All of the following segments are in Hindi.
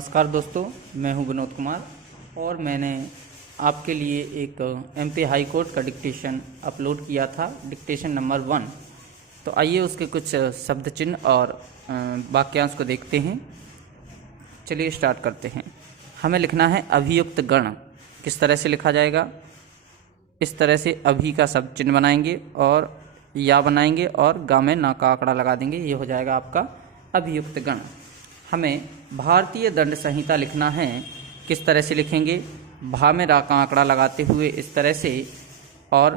नमस्कार दोस्तों, मैं हूं विनोद कुमार और मैंने आपके लिए एक एमपी हाई कोर्ट का डिक्टेशन अपलोड किया था, डिक्टेशन नंबर 1। तो आइए उसके कुछ शब्द चिन्ह और वाक्यांश को देखते हैं। चलिए स्टार्ट करते हैं। हमें लिखना है अभियुक्त गण। किस तरह से लिखा जाएगा? इस तरह से अभी का शब्द चिन्ह बनाएंगे और या बनाएंगे और गा में ना का आंकड़ा लगा देंगे। ये हो जाएगा आपका अभियुक्त गण। हमें भारतीय दंड संहिता लिखना है। किस तरह से लिखेंगे? भा में रा का आंकड़ा लगाते हुए इस तरह से और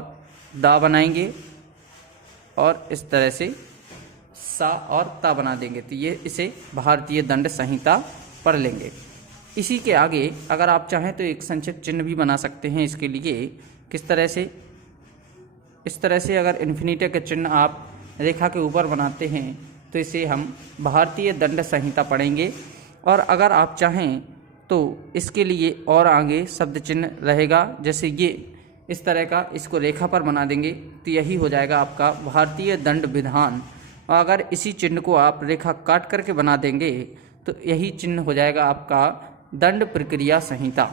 दा बनाएंगे और इस तरह से सा और ता बना देंगे। तो ये इसे भारतीय दंड संहिता पढ़ लेंगे। इसी के आगे अगर आप चाहें तो एक संक्षिप्त चिन्ह भी बना सकते हैं इसके लिए। किस तरह से? इस तरह से अगर इन्फिनिटी के चिन्ह आप रेखा के ऊपर बनाते हैं तो इसे हम भारतीय दंड संहिता पढ़ेंगे। और अगर आप चाहें तो इसके लिए और आगे शब्द चिन्ह रहेगा, जैसे ये इस तरह का, इसको रेखा पर बना देंगे तो यही हो जाएगा आपका भारतीय दंड विधान। और अगर इसी चिन्ह को आप रेखा काट करके बना देंगे तो यही चिन्ह हो जाएगा आपका दंड प्रक्रिया संहिता।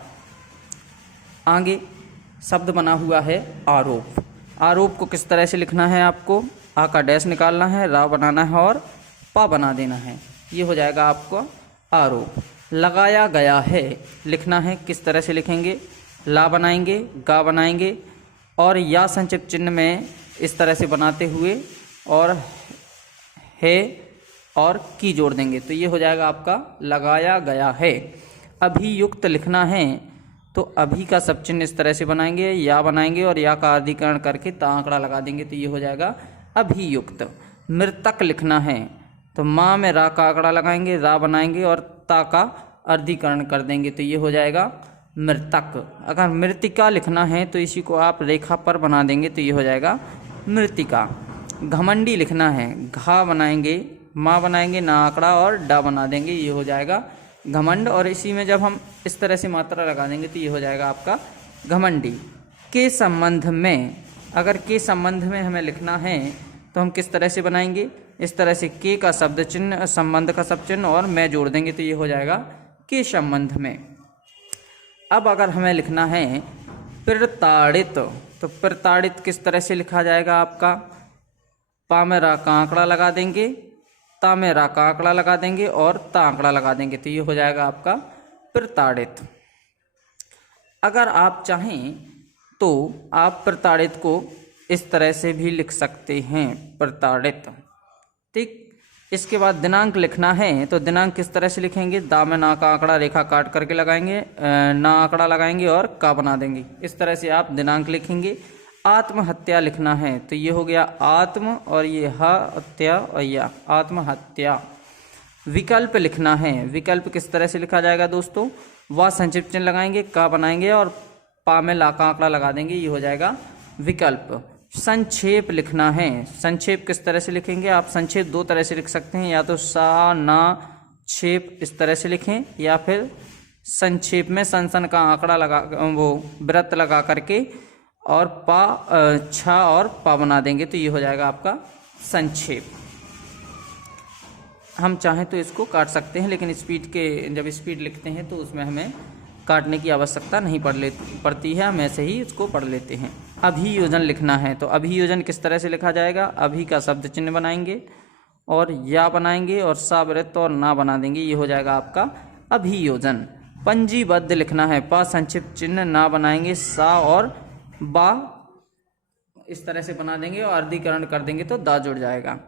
आगे शब्द बना हुआ है आरोप। आरोप को किस तरह से लिखना है? आपको आ का डैश निकालना है, रा बनाना है और पा बना देना है। ये हो जाएगा आपको आरोप। लगाया गया है लिखना है। किस तरह से लिखेंगे? ला बनाएंगे, गा बनाएंगे और या संक्षिप्त चिन्ह में इस तरह से बनाते हुए और है और की जोड़ देंगे। तो ये हो जाएगा आपका लगाया गया है। अभियुक्त लिखना है तो अभी का सब चिन्ह इस तरह से बनाएंगे, या बनाएंगे और या का अर्धीकरण करके ता आंकड़ा लगा देंगे। तो ये हो जाएगा अभियुक्त। मृतक लिखना है तो माँ में रा का आंकड़ा लगाएंगे, रा बनाएंगे और ता का अर्धीकरण कर देंगे। तो ये हो जाएगा मृतक। अगर मृतिका लिखना है तो इसी को आप रेखा पर बना देंगे तो ये हो जाएगा मृतिका। घमंडी लिखना है, घा बनाएंगे, माँ बनाएंगे, ना आंकड़ा और डा बना देंगे। ये हो जाएगा घमंड। और इसी में जब हम इस तरह से मात्रा लगा देंगे तो ये हो जाएगा आपका घमंडी। के संबंध में, अगर के संबंध में हमें लिखना है तो हम किस तरह से बनाएंगे? इस तरह से के का शब्द चिन्ह, संबंध का शब्द चिन्ह और मैं जोड़ देंगे तो ये हो जाएगा के संबंध में। अब अगर हमें लिखना है प्रताड़ित तो प्रताड़ित किस तरह से लिखा जाएगा? आपका पा में रा का आंकड़ा लगा देंगे, ता में रा का आंकड़ा लगा देंगे और ता आंकड़ा लगा देंगे। तो ये हो जाएगा आपका प्रताड़ित। अगर आप चाहें तो आप प्रताड़ित को इस तरह से भी लिख सकते हैं, प्रताड़ित। ठीक। इसके बाद दिनांक लिखना है तो दिनांक किस तरह से लिखेंगे? दा में ना का आंकड़ा रेखा काट करके लगाएंगे, ना आंकड़ा लगाएंगे और का बना देंगे। इस तरह से आप दिनांक लिखेंगे। आत्महत्या लिखना है तो ये हो गया आत्म और ये हत्या और या आत्महत्या। विकल्प लिखना है। विकल्प किस तरह से लिखा जाएगा दोस्तों? वह संक्षिप्त चिन्ह लगाएंगे, का बनाएंगे और पा में ला का आंकड़ा लगा देंगे। ये हो जाएगा विकल्प। संक्षेप लिखना है। संक्षेप किस तरह से लिखेंगे? आप संक्षेप दो तरह से लिख सकते हैं, या तो सा ना छेप इस तरह से लिखें, या फिर संक्षेप में सन का आंकड़ा लगा, वो वृत्त लगा करके और पा छा और पा बना देंगे। तो ये हो जाएगा आपका संक्षेप। हम चाहें तो इसको काट सकते हैं, लेकिन जब स्पीड लिखते हैं तो उसमें हमें काटने की आवश्यकता नहीं पड़ती है, हम ऐसे ही इसको पढ़ लेते हैं। अभियोजन लिखना है तो अभियोजन किस तरह से लिखा जाएगा? अभी का शब्द चिन्ह बनाएंगे और या बनाएंगे और सा वृत्त और ना बना देंगे। ये हो जाएगा आपका अभियोजन। पंजीबद्ध लिखना है। पा संक्षिप्त चिन्ह, ना बनाएंगे, सा और बा इस तरह से बना देंगे और अर्धीकरण कर देंगे तो दा जुड़ जाएगा।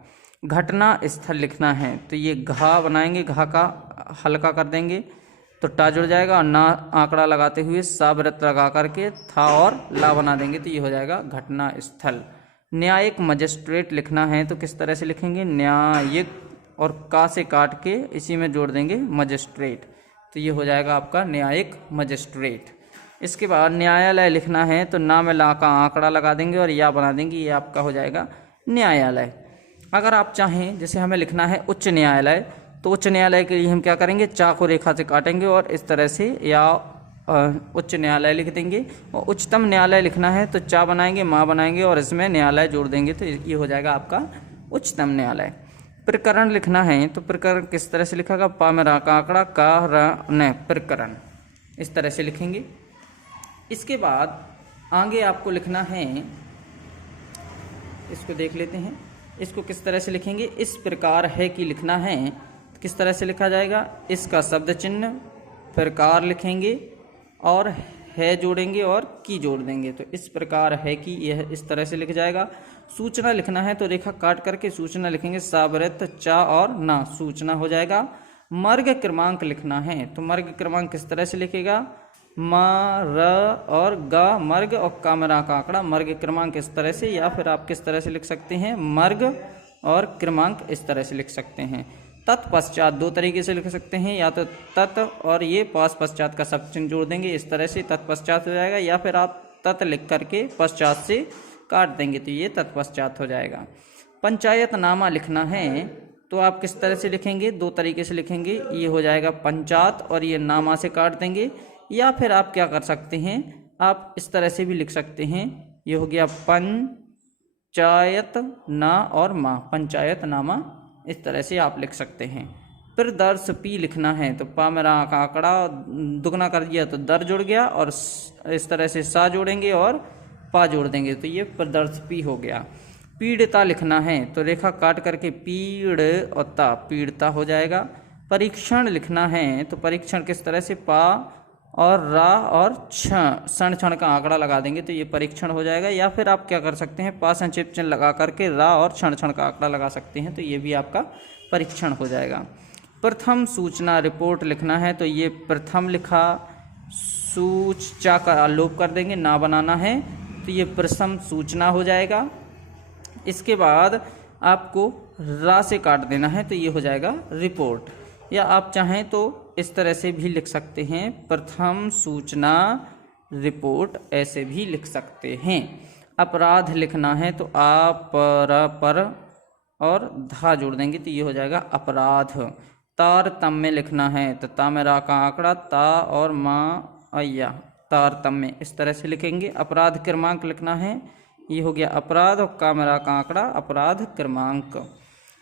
घटना स्थल लिखना है तो ये घा बनाएंगे, घा का हल्का कर देंगे तो टा जुड़ जाएगा और ना आंकड़ा लगाते हुए सा वृत्त लगा करके था और ला बना देंगे तो ये हो जाएगा घटना स्थल। न्यायिक मजिस्ट्रेट लिखना है तो किस तरह से लिखेंगे? न्यायिक और का से काट के इसी में जोड़ देंगे मजिस्ट्रेट। तो ये हो जाएगा आपका न्यायिक मजिस्ट्रेट। इसके बाद न्यायालय लिखना है तो ना में ला का आंकड़ा लगा देंगे और या बना देंगे। ये आपका हो जाएगा न्यायालय। अगर आप चाहें, जैसे हमें लिखना है उच्च न्यायालय, तो उच्च न्यायालय के लिए हम क्या करेंगे? चा को रेखा से काटेंगे और इस तरह से या उच्च न्यायालय लिख देंगे। और उच्चतम न्यायालय लिखना है तो चा बनाएंगे, माँ बनाएंगे और इसमें न्यायालय जोड़ देंगे। तो ये हो जाएगा आपका उच्चतम न्यायालय। प्रकरण लिखना है तो प्रकरण किस तरह से लिखा? पा में रा का आंकड़ा, का र न प्रकरण, इस तरह से लिखेंगे। इसके बाद आगे आपको लिखना है, इसको देख लेते हैं, इसको किस तरह से लिखेंगे। इस प्रकार है कि लिखना है, किस तरह से लिखा जाएगा? इसका शब्द चिन्ह प्रकार लिखेंगे और है जोड़ेंगे और की जोड़ देंगे, तो इस प्रकार है कि यह इस तरह से लिख जाएगा। सूचना लिखना है तो रेखा काट करके सूचना लिखेंगे, सावृत चा और ना, सूचना हो जाएगा। मर्ग क्रमांक लिखना है तो मर्ग क्रमांक किस तरह से लिखेगा? म र और ग मर्ग और कामरा का आंकड़ा, मर्ग क्रमांक इस तरह से, या फिर आप किस तरह से लिख सकते हैं? मर्ग और क्रमांक इस तरह से लिख सकते हैं। तत्पश्चात दो तरीके से लिख सकते हैं, या तो तत् और ये पास पश्चात का शब्द चिन्ह जोड़ देंगे, इस तरह से तत्पश्चात हो जाएगा, या फिर आप तत् लिख करके पश्चात से काट देंगे तो ये तत्पश्चात हो जाएगा। पंचायत नामा लिखना है तो आप किस तरह से लिखेंगे? दो तरीके से लिखेंगे, ये हो जाएगा पंचात और ये नामा से काट देंगे, या फिर आप क्या कर सकते हैं? आप इस तरह से भी लिख सकते हैं, ये हो गया पंचायत ना और मा, पंचायत नामा, इस तरह से आप लिख सकते हैं। फिर दर्श पी लिखना है तो पा में रा का आंकड़ा दुगना कर दिया तो दर जुड़ गया, और इस तरह से सा जोड़ेंगे और पा जोड़ देंगे तो ये प्रदर्श पी हो गया। पीड़िता लिखना है तो रेखा काट करके पीड़ और ता, पीड़िता हो जाएगा। परीक्षण लिखना है तो परीक्षण किस तरह से? पा और रा और क्षण क्षण का आंकड़ा लगा देंगे तो ये परीक्षण हो जाएगा, या फिर आप क्या कर सकते हैं? पा संक्षेप चिन्ह लगा करके रा और क्षण क्षण का आंकड़ा लगा सकते हैं तो ये भी आपका परीक्षण हो जाएगा। प्रथम सूचना रिपोर्ट लिखना है तो ये प्रथम लिखा, सूचा का लोप कर देंगे, ना बनाना है तो ये प्रथम सूचना हो जाएगा। इसके बाद आपको रा से काट देना है तो ये हो जाएगा रिपोर्ट, या आप चाहें तो इस तरह से भी लिख सकते हैं, प्रथम सूचना रिपोर्ट, ऐसे भी लिख सकते हैं। अपराध लिखना है तो आप पर और धा जोड़ देंगे तो ये हो जाएगा अपराध। तारतम्य लिखना है तो ता में रा का आंकड़ा, ता और माँ अय्या, तारतम्य, इस तरह से लिखेंगे। अपराध क्रमांक लिखना है, ये हो गया अपराध और का में रा का आंकड़ा, अपराध क्रमांक।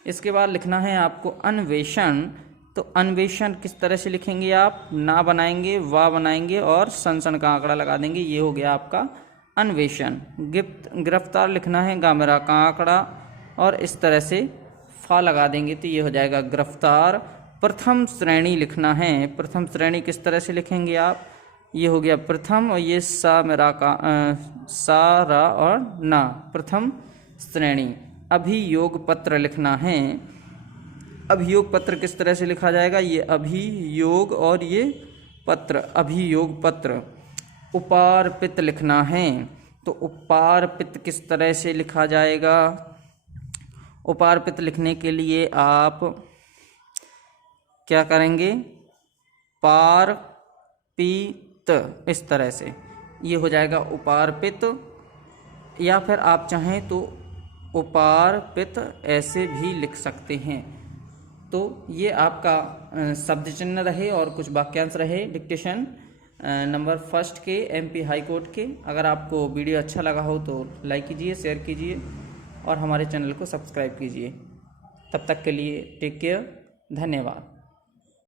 इसके बाद लिखना है आपको अन्वेषण, तो अन्वेषण किस तरह से लिखेंगे? आप ना बनाएंगे, वा बनाएंगे और सन का आंकड़ा लगा देंगे, ये हो गया आपका अन्वेषण। गिरफ्तार लिखना है, गा में रा का आंकड़ा और इस तरह से फा लगा देंगे तो ये हो जाएगा गिरफ्तार। प्रथम श्रेणी लिखना है, प्रथम श्रेणी किस तरह से लिखेंगे आप? ये हो गया प्रथम और ये सा में रा का सा रा और ना, प्रथम श्रेणी। अभियोग पत्र लिखना है, अभियोग पत्र किस तरह से लिखा जाएगा? ये अभियोग और ये पत्र, अभियोग पत्र। उपार्पित लिखना है तो उपार्पित किस तरह से लिखा जाएगा? उपार्पित लिखने के लिए आप क्या करेंगे? पार पीत, इस तरह से ये हो जाएगा उपार्पित, या फिर आप चाहें तो उपार्पित ऐसे भी लिख सकते हैं। तो ये आपका शब्द चिन्ह रहे और कुछ वाक्यांश रहे डिक्टेशन नंबर 1 के एमपी हाई कोर्ट के। अगर आपको वीडियो अच्छा लगा हो तो लाइक कीजिए, शेयर कीजिए और हमारे चैनल को सब्सक्राइब कीजिए। तब तक के लिए टेक केयर, धन्यवाद।